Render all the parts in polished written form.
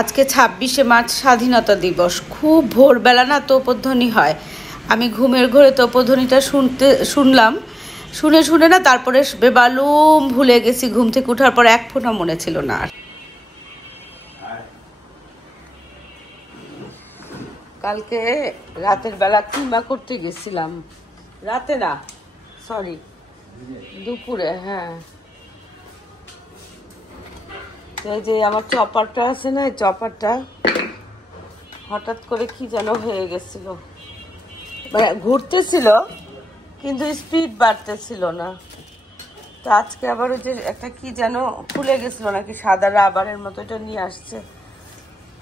আজকে 26শে মার্চ স্বাধীনতা দিবস। খুব ভোরবেলা না তোপধ্বনি হয়। আমি ঘুমের ঘোরে তোপধ্বনিটা শুনলাম। শুনে না তারপরে বেমালুম ভুলে গেছি। ঘুম থেকে ওঠার পর এক ফোঁটা মনে ছিল না আর। কালকে রাতের বেলা কিমা করতে গেছিলাম। রাতে না, সরি, দুপুরে। হ্যাঁ, এই যে আমার চপারটা আছে না, এই চপারটা হঠাৎ করে কি যেন হয়ে গেছিল, মানে ঘুরতেছিল কিন্তু স্পিড বাড়তেছিল না। তো আজকে আবার ওই যে একটা কি যেন খুলে গেছিল নাকি, সাদা রাবারের মতো, এটা নিয়ে আসছে।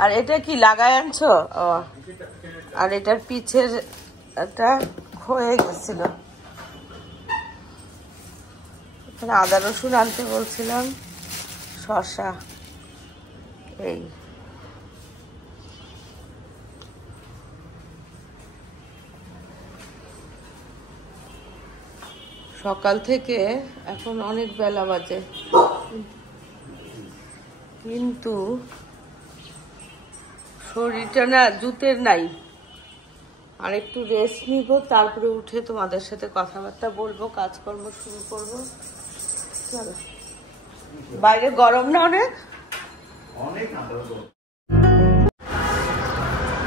আর এটা কি লাগায় আনছো? আর এটার পিছের একটা ক্ষয়ে গেছিল। এখানে আদা রসুন আনতে বলছিলাম, শসা, এই সকাল থেকে এখন অনেক বেলা বাজে, কিন্তু শরীরটা না জুতের নাই। আর একটু রেস্ট নিব, তারপরে উঠে তোমাদের সাথে কথাবার্তা বলবো, কাজকর্ম শুরু করবো। চলো, বাইরে গরম না অনেক?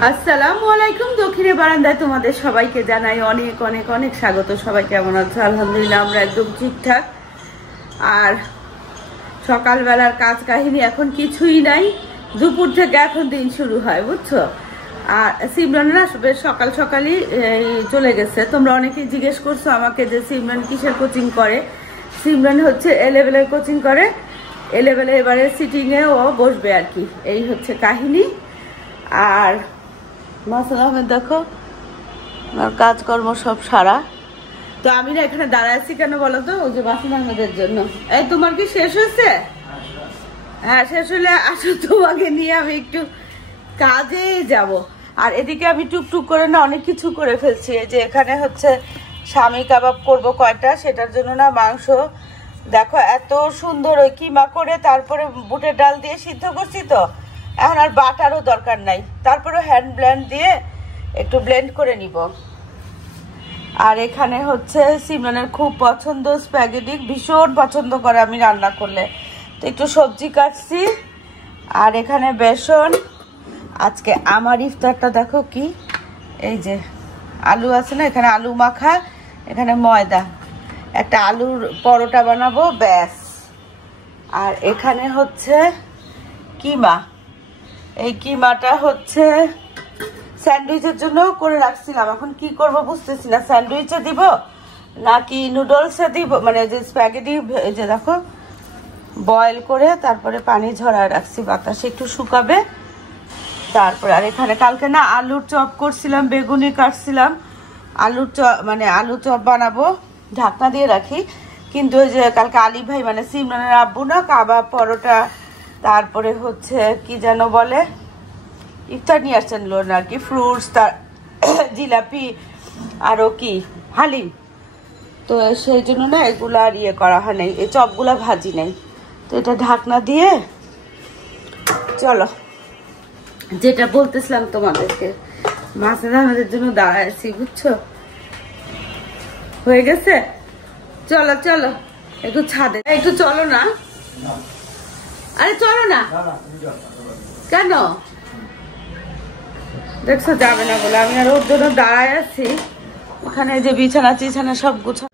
আসসালামু আলাইকুম। দক্ষিণে বারান্দায় তোমাদের সবাইকে জানাই অনেক অনেক অনেক স্বাগত। সবাই কেমন আছো? আলহামদুলিল্লাহ, আমরা একদম ঠিকঠাক। আর সকালবেলার কাজ কাহিনী এখন কিছুই নাই, দুপুর থেকে এখন দিন শুরু হয়, বুঝছো? আর সিমরান না সকাল সকালই চলে গেছে। তোমরা অনেকেই জিজ্ঞেস করছো আমাকে যে সিমরান কিসের কোচিং করে। সিমরান হচ্ছে এ লেভেলের কোচিং করে। এ লেভেলে এবারে সিটিংয়ে ও বসবে আর কি, এই হচ্ছে কাহিনী। আর মাসুদ আহমেদ দেখো, আমার কাজকর্ম সব সারা। তো আমি না এখানে দাঁড়ায় আছি কেন বলো তো? ওই যে মাসুদ আহমেদের জন্য। এই তোমার কি শেষ হয়েছে? হ্যাঁ, শেষ হলে আসো, তোমাকে নিয়ে আমি একটু কাজে যাব। আর এদিকে আমি টুকটুক করে না অনেক কিছু করে ফেলছি। এই যে এখানে হচ্ছে স্বামী কাবাব করবো কয়টা, সেটার জন্য না মাংস দেখো এত সুন্দর ওই কিমা করে তারপরে বুটের ডাল দিয়ে সিদ্ধ করছি। তো এখন আর বাটারও দরকার নাই, তারপরে হ্যান্ড ব্লেন্ড দিয়ে একটু ব্লেন্ড করে নিব। আর এখানে হচ্ছে সিমরানের খুব পছন্দ স্প্যাগেটি, ভীষণ পছন্দ করে আমি রান্না করলে। তো একটু সবজি কাটছি। আর এখানে বেসন। আজকে আমার ইফতারটা দেখো কি, এই যে আলু আছে না, এখানে আলু মাখা, এখানে ময়দা, একটা আলুর পরোটা বানাবো, ব্যাস। আর এখানে হচ্ছে কিমা। এই কিমাটা হচ্ছে স্যান্ডউইচের জন্য করে রাখছিলাম। এখন কি করব বুঝতেছি না, স্যান্ডউইচে দিব নাকি নুডলসে দিব, মানে যে স্প্যাগেটি, এই যে দেখো বয়েল করে তারপরে পানি ঝরায় রাখছি, বাতাসে একটু শুকাবে তারপরে। আর এখানে কালকে না আলুর চপ করছিলাম, বেগুনি কাটছিলাম, আলুর চপ মানে আলু চপ বানাবো, ঢাকনা দিয়ে রাখি। কিন্তু ওই যে কালকে আলী ভাই মানে সিমরানের আব্বু না কাবাব, পরোটা, তারপরে হচ্ছে কি যেন বলে, ইফতার নিয়ে আসছেন লোন আর কি, ফ্রুটস, তার জিলাপি, আরও কি হালিম। তো সেই জন্য না এগুলো আর ইয়ে করা হয় নাই, এই চপগুলা ভাজি নাই। তো এটা ঢাকনা দিয়ে, চলো যেটা বলতেছিলাম তোমাদেরকে, মাসুদ আহমেদের জন্য দাঁড়াইছি, বুঝছো? হয়ে গেছে, চলো চলো একটু ছাদে, একটু চলো না। আরে চলো না, কেন দেখছো যাবে না বলে আমি আর ওর জন্য দাঁড়ায় আছি। ওখানে যে বিছানা টিছানা সব গুছা,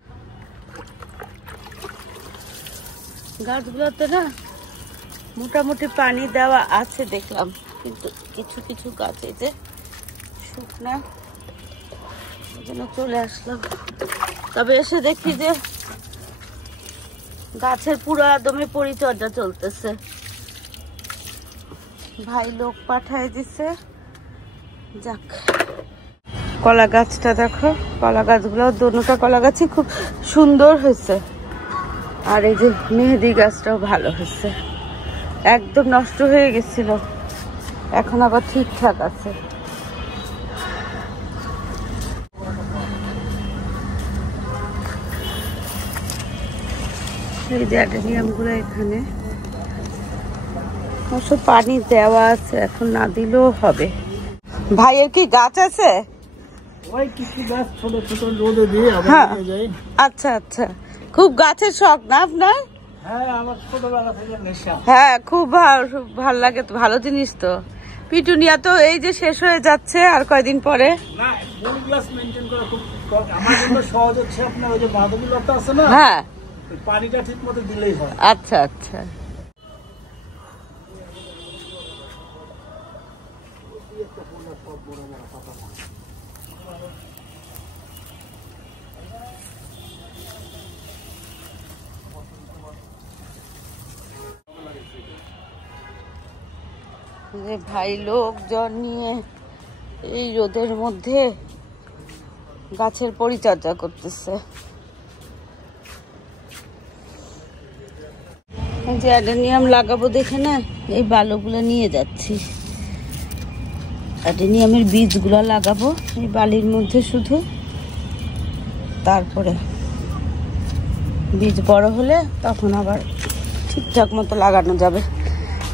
গাছগুলোতে না মোটামুটি পানি দেওয়া আছে দেখলাম, কিন্তু কিছু কিছু গাছ এই যে শুকনা, ওই জন্য চলে আসলাম। তবে এসে দেখি যে গাছের পুরো একদমই পরিচর্যা চলতেছে। ভাই লোক পাঠায় দিছে, যাক। কলা গাছটা দেখো, কলা গাছগুলো দুটোটা কলা গাছই খুব সুন্দর হয়েছে। আর এই যে মেহেদি গাছটাও ভালো হয়েছে, একদম নষ্ট হয়ে গেছিল, এখন আবার ঠিকঠাক আছে। এই যে অ্যাডেনিয়ামগুলো এখানে অবশ্য পানি দেওয়া আছে, এখন না দিলেও হবে। ভাইয়ের কি গাছ আছে? ওই কিছু গাছ ছোট ছোট রোদে দিয়ে হ্যাঁ, আচ্ছা আচ্ছা, খুব গাছের শখ না আপনার? হ্যাঁ, আমার ছোটবেলা থেকে নেশা। হ্যাঁ, খুব ভালো লাগে তো, ভালো জিনিস তো। পিটুনিয়া তো এই যে শেষ হয়ে যাচ্ছে আর কয়দিন পরে। না, ফুল গ্লাস মেইনটেইন করা খুব আমার জন্য সহজ হচ্ছে আপনার ওই যে বাঁধাকপি লতা আছে না, হ্যাঁ, ওই পানিটা ঠিকমতো দিলেই হয়। আচ্ছা আচ্ছা। যে ভাই লোকজন নিয়ে এই রোদের মধ্যে গাছের পরিচর্যা করতেছে। যে অ্যাডেনিয়াম লাগাবো দেখে না, এই বালুগুলো নিয়ে যাচ্ছি। অ্যাডেনিয়ামের বীজগুলো লাগাবো এই বালির মধ্যে শুধু, তারপরে বীজ বড় হলে তখন আবার ঠিকঠাক মতো লাগানো যাবে।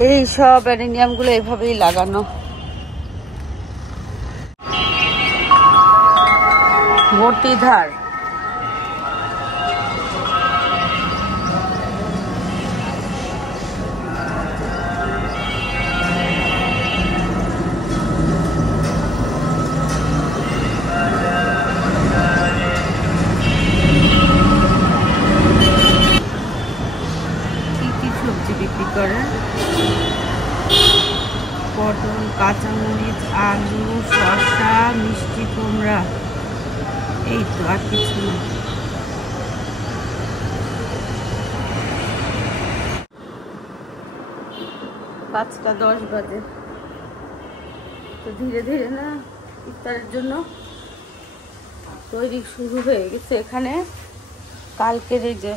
এই সব অ্যাডেনিয়ামগুলো এভাবেই লাগানো। বটিধার বিক্রি করে, পটল, কাঁচামরিচ, আলু, শসা, মিষ্টি কুমড়া, এই তো, আর কিছু না। 5:10 বাজে। তো ধীরে ধীরে না ইফতারের জন্য তৈরি শুরু হয়ে গেছে। এখানে কালকের এই যে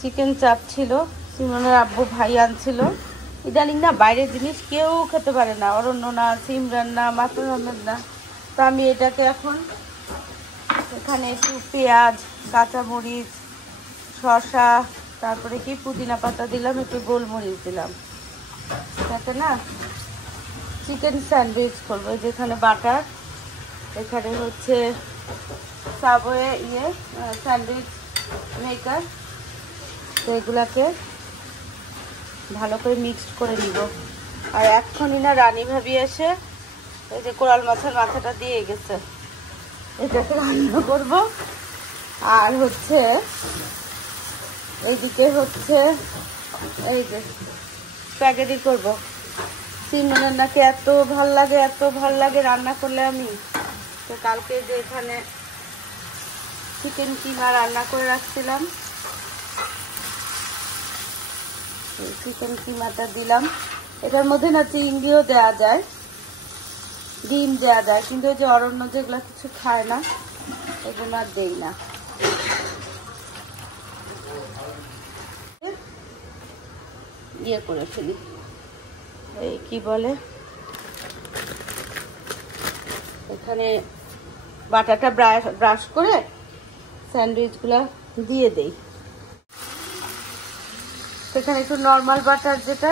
চিকেন চাপ ছিল, সিমনের আব্বু ভাই আনছিল। ইদানিং না বাইরের জিনিস কেউ খেতে পারে না, অরণ্য না, সিমরান না, মাসুর আহমেদ না। তো আমি এটাকে এখন এখানে একটু পেঁয়াজ, কাঁচামরিচ, শসা, তারপরে কি পুদিনা পাতা দিলাম, একটু গোলমরিচ দিলাম। তাতে না চিকেন স্যান্ডউইচ করবো। যেখানে বাটার, এখানে হচ্ছে সাবওয়ে স্যান্ডউইচ মেকার। তো এগুলাকে ভালো করে মিক্সড করে নিব। আর এখনই না রানী ভাবি এসে এই যে কোরাল মাছের মাথাটা দিয়ে গেছে, এটাকে রান্না করব। আর হচ্ছে এইদিকে হচ্ছে এই যে স্প্যাগেটি করব। সিমনের নাকি এত ভাল লাগে, এত ভাল লাগে রান্না করলে আমি। তো কালকে যে এখানে চিকেন কিমা রান্না করে রাখছিলাম, চিকেন কিমাটা দিলাম। এটার মধ্যে না চিংড়িও দেওয়া যায়, ডিম দেওয়া যায়, কিন্তু ওই যে অরণ্য যেগুলো কিছু খায় না, এগুলো আর দেই না। ইয়ে করে ফেলি, এই কি বলে, এখানে বাটাটা ব্রাশ করে স্যান্ডউইচগুলো দিয়ে দেই। সেখানে একটু নর্মাল বাটার, যেটা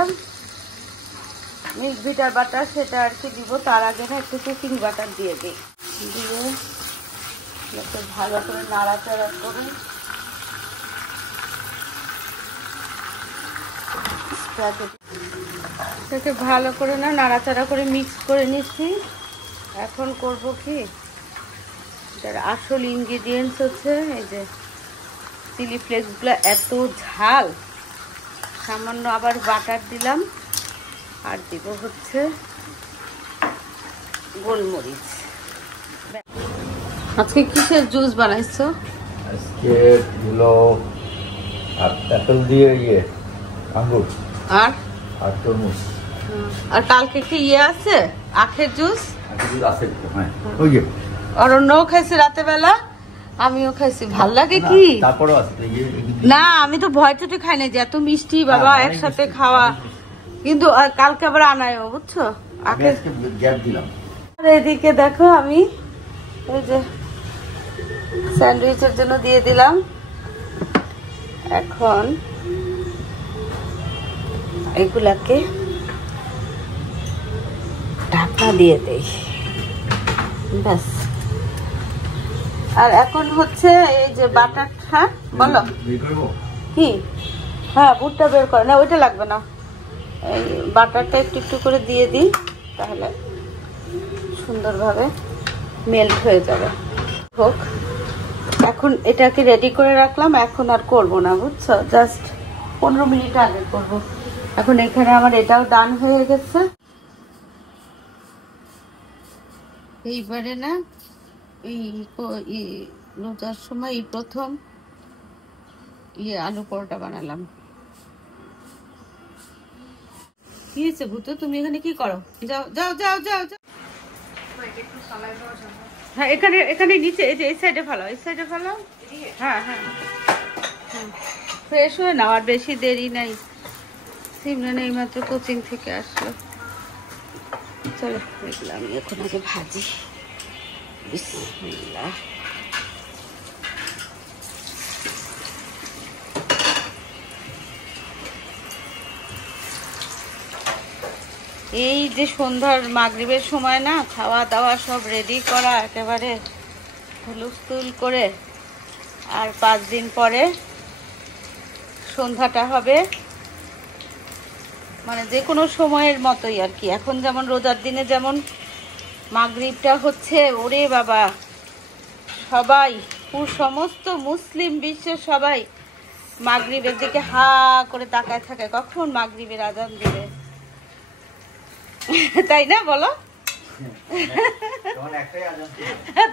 মিল্ক ভিটার বাটার, সেটা আর কি দিব। তার আগে না একটু কুকিং বাটার দিয়ে দিই, দিয়ে একটু ভালো করে নাড়াচাড়া করে এটাকে ভালো করে না নাড়াচাড়া করে মিক্স করে নিচ্ছি। এখন করব কি, এটার আসল ইনগ্রিডিয়েন্টস হচ্ছে এই যে চিলি ফ্লেক্সগুলো। এত ঝাল, সামান্য আবার বাটার দিলাম, আর দিব হচ্ছে গোলমরিচ। আজকে কিসের জুস বানাইছো? আজকে হলো অ্যাপেল দিয়ে আঙ্গুর আর তরমুজ। আর কালকে কি আছে আখের জুস? আছে, হ্যাঁ, ওই যে অরণ্যও খাইছে রাতে বেলা, আমিও খাইছি। ভাল লাগে কি? তারপরও আছে না, আমি তো ভয় চোটে খাই না যে এত মিষ্টি বাবা একসাথে খাওয়া, কিন্তু কালকে আবার আনায়ও, বুঝছো, আখের গ্যাপ দিলাম। এদিকে দেখো আমি এই যে স্যান্ডউইচের জন্য দিয়ে দিলাম। এখন এগুলাকে ঢাকনা দিয়ে দেই, ব্যাস। আর এখন হচ্ছে এই যে বাটার, হ্যাঁ বলো কি? হ্যাঁ বুটটা বের করে না, ওইটা লাগবে না, এই বাটারটা একটু একটু করে দিয়ে দিই, তাহলে সুন্দরভাবে মেল্ট হয়ে যাবে। হোক, এখন এটাকে রেডি করে রাখলাম, এখন আর করব না বুঝছো, জাস্ট 15 মিনিট আগে করব। এখন এখানে আমার এটাও ডান হয়ে গেছে। এইবারে না এই রোজার সময় এই প্রথম আলু পরোটা বানালাম। কি হয়েছে ভূতু, তুমি এখানে কি করো? যাও যাও যাও যাও যাও। হ্যাঁ এখানে এখানে নিচে, এই যে এই সাইডে ফেলো, এই সাইডে ফেলো। হ্যাঁ হ্যাঁ হ্যাঁ, ফ্রেশ হয়ে নাও, আর বেশি দেরি নাই। সিমরান এইমাত্র কোচিং থেকে আসলো। চলো এগুলো আমি এখন আগে ভাজি। বিসমিল্লাহ। এই যে সন্ধ্যার মাগরিবের সময় না, খাওয়া দাওয়া সব রেডি করা একেবারে হুলস্থুল করে, আর 5 দিন পরে সন্ধ্যাটা হবে, মানে যে কোনো সময়ের মতোই আর কি। এখন যেমন রোজার দিনে যেমন মাগরিবটা হচ্ছে, ওরে বাবা, সবাই সমস্ত মুসলিম বিশ্বের সবাই মাগরিবের দিকে হা করে তাকায় থাকে কখন মাগরিবের আজান দিবে, তাই না বলো?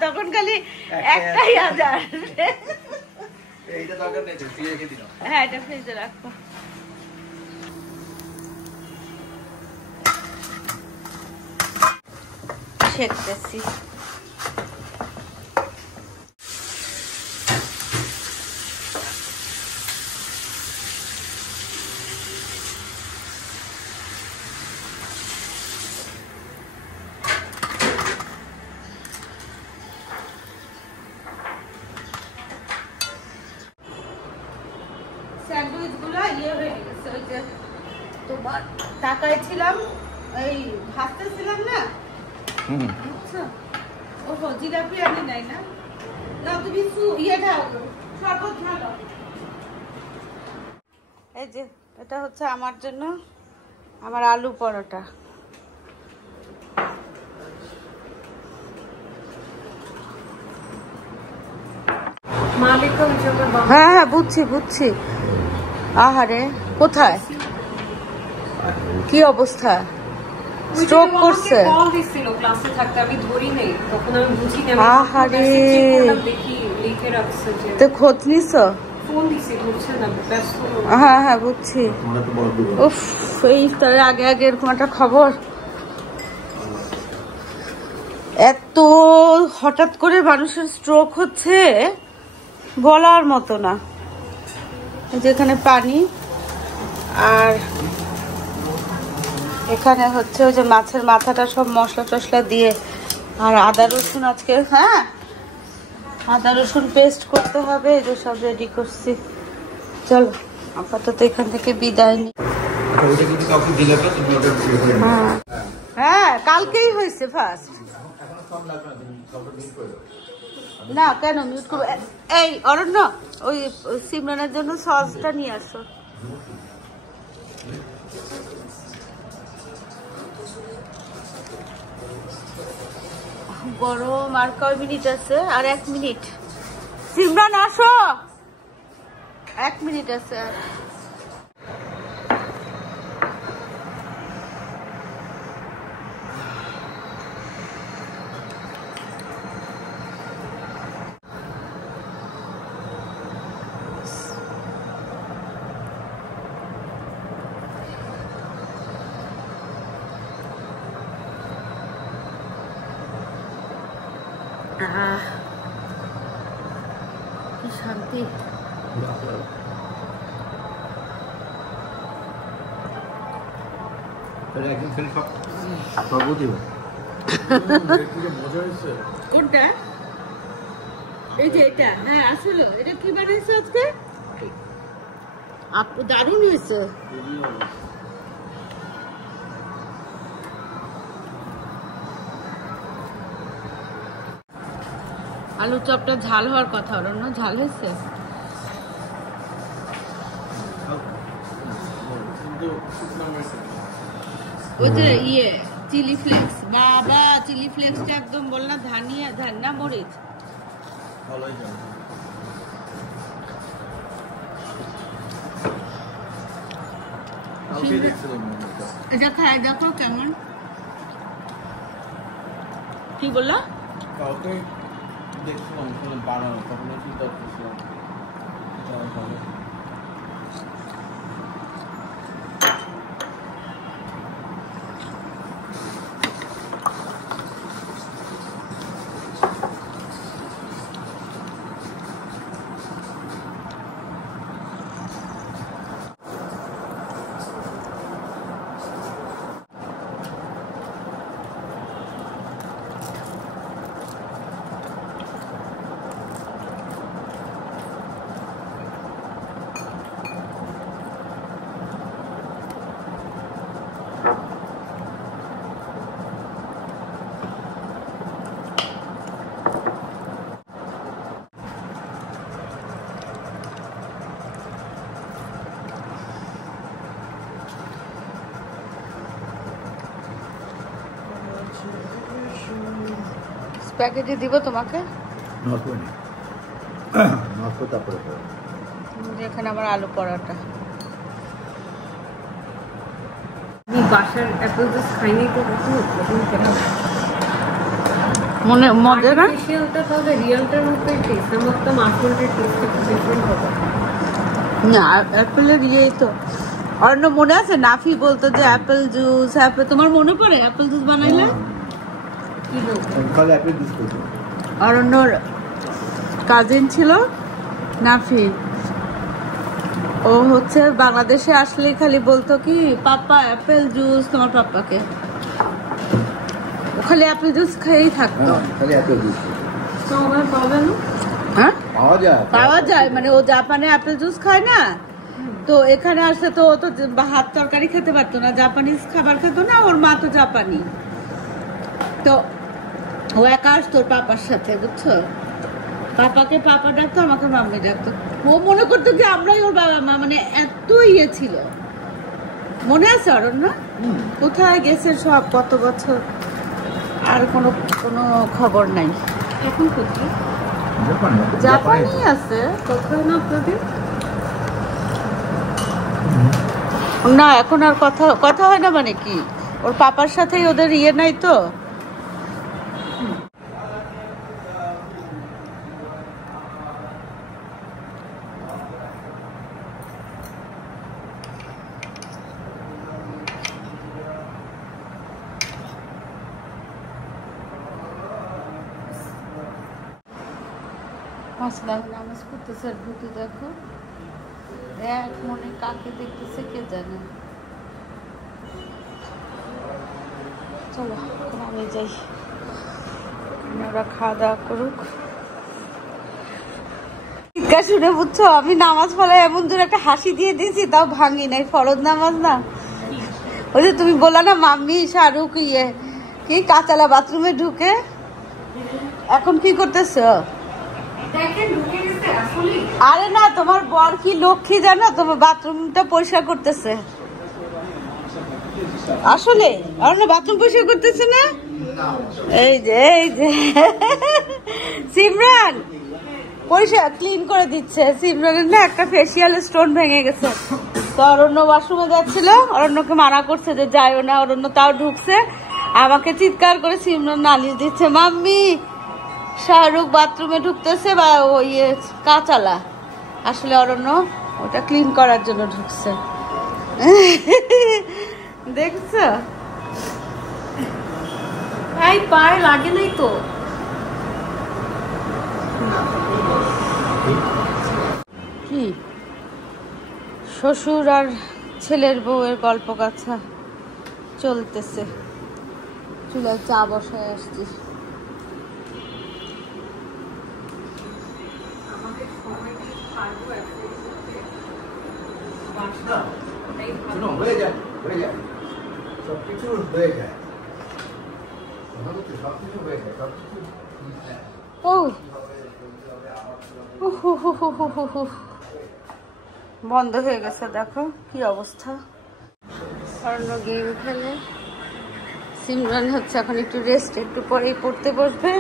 তখন খালি একটাই আজান। হ্যাঁ এটা ফ্রিজে রাখবো। শেখতেছি। স্যান্ডউইচগুলো ইয়ে হয়ে গেছে, ওই যে তোমার টাকায় ছিলাম, এই ভাজতেছিলাম না, বুঝছো? ওহো জিলাপি আনি নাই না, না তুমি ইয়েটা শরবত ভালো। এই যে এটা হচ্ছে আমার জন্য আমার আলু পরোটা। হ্যাঁ হ্যাঁ বুঝছি বুঝছি। আহারে কোথায়, কি অবস্থা? স্ট্রোক করছে? আহারে, তো খোঁজ নিছ? হ্যাঁ হ্যাঁ বুঝছি। উফ, এই তার আগে আগে এরকম একটা খবর, এত হঠাৎ করে মানুষের স্ট্রোক হচ্ছে বলার মতো না। যেখানে পানি, আর এখানে হচ্ছে ওই যে মাছের মাথাটা সব মশলা টশলা দিয়ে, আর আদা রসুন আজকে, হ্যাঁ আদা রসুন পেস্ট করতে হবে, এই যে সব রেডি করছি। চলো আপাতত এখান থেকে বিদায় নি। হ্যাঁ কালকেই হয়েছে ফার্স্ট। না কেন মিউট করবো? এই অরণ্য, ওই সিমরানের জন্য সসটা নিয়ে আসো। গরম, আর কয় মিনিট আছে? আর 1 মিনিট। সিমরান আসো, 1 মিনিট আছে। কি শান্তি। কোনটা? এই যে এটা, হ্যাঁ আসলে এটা কি বানাইছো আজকে? আপু দারুণ হয়েছে। আলু চপটা ঝাল হওয়ার কথা, অরণ্য ঝাল হয়েছে? ওই যে ইয়ে চিলি ফ্লেক্স, বাবা চিলি ফ্লেক্সটা একদম বললাম ধানিয়া ধান্না মরিচ এটা খাই দেখো কেমন। কি বললা? কাউকে দেখছিলাম বানানো, তখন চিন্তা করছিলাম প্যাকেটে দিব তোমাকে, যেখানে আমার আলু পরোটা। বাসার অ্যাপেল জুস খাইনি তো মনে মজা না? আর্টিফিশিয়ালটা তাহলে রিয়েলটার মধ্যে টেস্ট, আমার তো মাশরুমের টেস্ট একটু ডিফারেন্ট হবে না। অ্যাপেলের ইয়েই তো। অন্য মনে আছে নাফি বলতো যে অ্যাপেল জুস, অ্যাপেল, তোমার মনে পড়ে অ্যাপেল জুস বানাইলে? কি বলবো, অরণ্যর কাজিন ছিল নাফি, ও হচ্ছে বাংলাদেশে আসলে খালি বলতো কি পাপা অ্যাপেল জুস, তোমার পাপ্পাকে ও খালি অ্যাপেল জুস খেয়েই থাকতো। তো আমার পাবে না? হ্যাঁ পাওয়া যায় মানে ও জাপানে অ্যাপেল জুস খায় না, তো এখানে আসলে তো ও তো ভাত তরকারি খেতে পারতো না, জাপানিজ খাবার খেতো না, ওর মা তো জাপানি, তো ও একা আসতো ওর পাপার সাথে, বুঝছো? পাপাকে পাপা ডাকতো, আমাকে মাম্মি ডাকতো। ও মনে করতো কি আমরাই ওর বাবা মা, মানে এত ইয়ে ছিল। মনে আছে অরণ্য? কোথায় গেছে সব, কত বছর, আর কোনো কোনো খবর নাই। এখন কোথায়? জাপানি আছে কোথায় না আপনাদের? না, এখন আর কথা হয় না। মানে কি ওর পাপার সাথেই ওদের ইয়ে নাই তো। নামাজ পড়তেছে আর ঢুকে দেখো এক মনে কাকে দেখতেছে কে জানে। চলো এখন আমি যাই, ওরা খাওয়া দাওয়া করুক। শুনে বুঝছো, আমি নামাজ পড়ে এমন জোরে একটা হাসি দিয়ে দিয়েছি, তাও ভাঙি নাই। ফরজ নামাজ না, ওই যে তুমি বললা না মাম্মি শাহরুখ ইয়ে কি কাঁচালা বাথরুমে ঢুকে, এখন কি করতেছো? আরে না, তোমার বর কি লক্ষ্মী জানো, তোমার বাথরুমটা পরিষ্কার করতেছে। আসলে বাথরুম পরিষ্কার করতেছে না? এই যে সিমরান পরিষ্কার ক্লিন করে দিচ্ছে। সিমরানের না একটা ফেসিয়াল স্টোন ভেঙে গেছে, তো অরণ্য ওয়াশরুমে যাচ্ছিল, অরণ্যকে মানা করছে যে যাইও না, অরণ্য তাও ঢুকছে, আমাকে চিৎকার করে সিমরান নালিশ দিচ্ছে, মাম্মি শাহরুখ বাথরুমে ঢুকতেছে বা ওই কাঁচালা। আসলে অরণ্য ওটা ক্লিন করার জন্য ঢুকছে। দেখছো? এই পায়ে লাগে নাই তো? কি শ্বশুর আর ছেলের বউয়ের গল্প কথা চলতেছে, চুলায় চা বসায় আসছি। হয়ে যায় সবকিছু হয়ে যায়, সবকিছু হয়ে যায়, সবকিছু ও বন্ধ হয়ে গেছে, দেখো কি অবস্থা। অন্য গেম খেলে। সিমরান হচ্ছে এখন একটু রেস্ট, একটু পরেই পড়তে বসবে।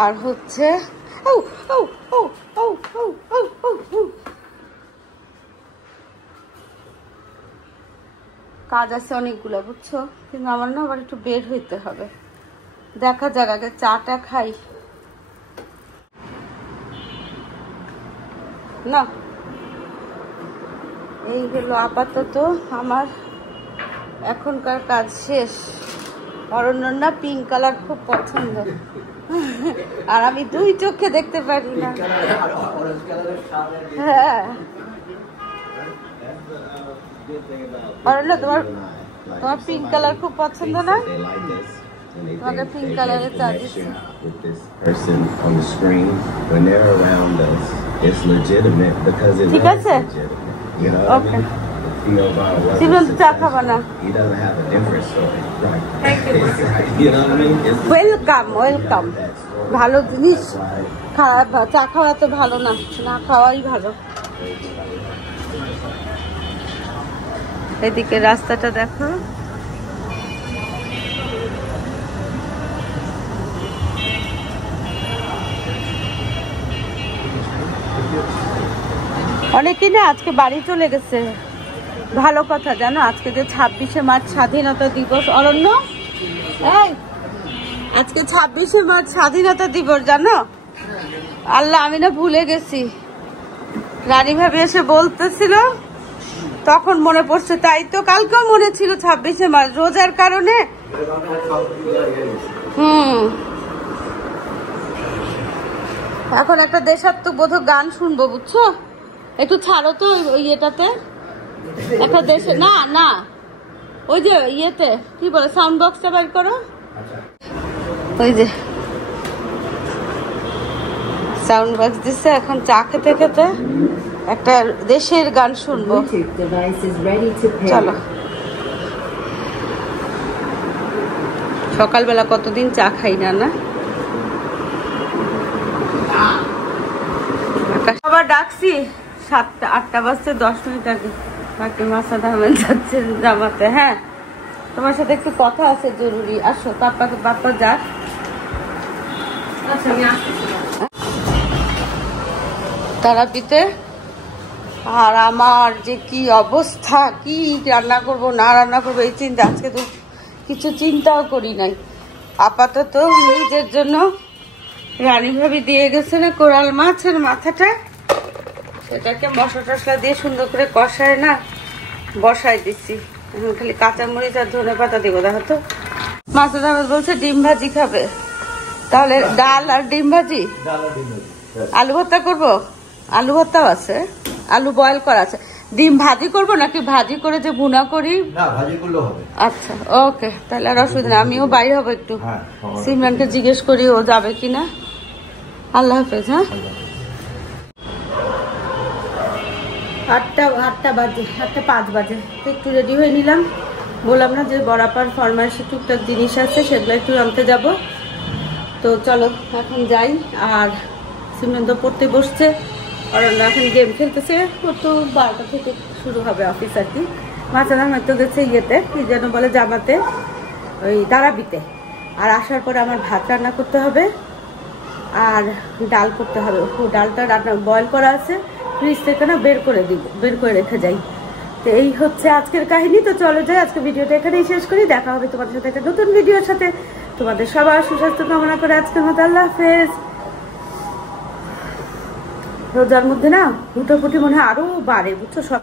আর হচ্ছে কাজ আছে অনেকগুলো, বুঝছো, কিন্তু আমার না আবার একটু বের হইতে হবে। দেখা যাক, আগে চাটা খাই না। এই হলো আপাতত আমার এখনকার কাজ শেষ। অরণ্যর না পিঙ্ক কালার খুব পছন্দ, আর আমি দুই চোখে দেখতে পারি না। হ্যাঁ অরণ্য, তোমার পিঙ্ক কালার খুব পছন্দ না? তোমাকে পিঙ্ক কালারের চা দিচ্ছি। ঠিক আছে, ওকে। সিমরান চা খাবা না? Welcome welcome. ভালো জিনিস খারাপ, চা খাওয়া তো ভালো না, না খাওয়াই ভালো। এদিকে রাস্তাটা দেখো, অনেকেই না আজকে বাড়ি চলে গেছে। ভালো কথা, জানো আজকে যে 26শে মার্চ স্বাধীনতা দিবস। অরণ্য, এই আজকে 26শে মার্চ স্বাধীনতা দিবস, জানো? আল্লাহ, আমি না ভুলে গেছি। রানী ভাবি এসে বলতেছিল, তখন মনে পড়ছে। তাই তো কালকেও মনে ছিল 26শে মার্চ, রোজার কারণে। এখন একটা দেশাত্মবোধক গান শুনবো, বুঝছো? একটু ছাড়ো তো ইয়েটাতে, একটা দেশে না না ওই যে ইয়েতে কি বলে, সাউন্ড বক্সটা বের করো। ওই যে সাউন্ড বক্স দিচ্ছে। এখন চা খেতে খেতে একটা দেশের গান শুনবো। চলো, সকালবেলা কতদিন চা খাই না, না? আবার ডাকছি 7টা 8টা বাজতে 10 মিনিট আগে। বাকি মাসাদ আহমেদ যাচ্ছেন জামাতে। হ্যাঁ, তোমার সাথে একটু কথা আছে জরুরি, আসো। পাপ্পা যাক। তারাপীঠে। আর আমার যে কি অবস্থা, কি রান্না করব না রান্না করবো এই চিন্তা। আজকে তো কিছু চিন্তাও করি নাই। আপাতত নিজের জন্য রানী ভাবি দিয়ে গেছে না কোরাল মাছের মাথাটা, সেটাকে মশলা টসলা দিয়ে সুন্দর করে কষায় না বসাই দিচ্ছি। এখন খালি কাঁচামরিচ আর ধনে পাতা দিব। দেখো তো মাসুদ আহমেদ বলছে ডিম ভাজি খাবে, তাহলে ডাল আর ডিম ভাজি। আলু ভর্তা করব, আলু ভর্তাও আছে, আলু বয়েল করা আছে। ডিম ভাজি করব নাকি ভাজি করে যে ভুনা করি? না, ভাজি করলেও হবে। আচ্ছা, ওকে, তাহলে আর অসুবিধা নেই। আমিও বাইরে হবো একটু, সিমরানকে জিজ্ঞেস করি ও যাবে কিনা। আল্লাহ হাফেজ। হ্যাঁ, 8টা বাজে, 8:05 বাজে। একটু রেডি হয়ে নিলাম। বললাম না যে বরাবর ফরমাইশি টুকটাক জিনিস আছে, সেগুলো একটু আনতে যাব। তো চলো এখন যাই। আর সিমরান তো পড়তে বসছে, অরণ্য এখন গেম খেলতেছে। ওর তো 12টা থেকে শুরু হবে অফিস আর কি। মাঝানা হয়তো গেছে ইয়েতে, কি যেন বলে, জামাতে, ওই তারাপীঠে। আর আসার পরে আমার ভাত রান্না করতে হবে আর ডাল করতে হবে। ডালটা রান্না বয়েল করা আছে, ফ্রিজ থেকে না বের করে রেখে যাই। তো এই হচ্ছে আজকের কাহিনী। তো চলো যাই, আজকে ভিডিওটা এখানেই শেষ করি। দেখা হবে তোমাদের সাথে একটা নতুন ভিডিওর সাথে। তোমাদের সবার সুস্বাস্থ্য কামনা করে আজকের মতো আল্লাহ হাফেজ। রোজার মধ্যে না হুটোপুটি মনে হয় আরো বাড়ে, বুঝছো? সব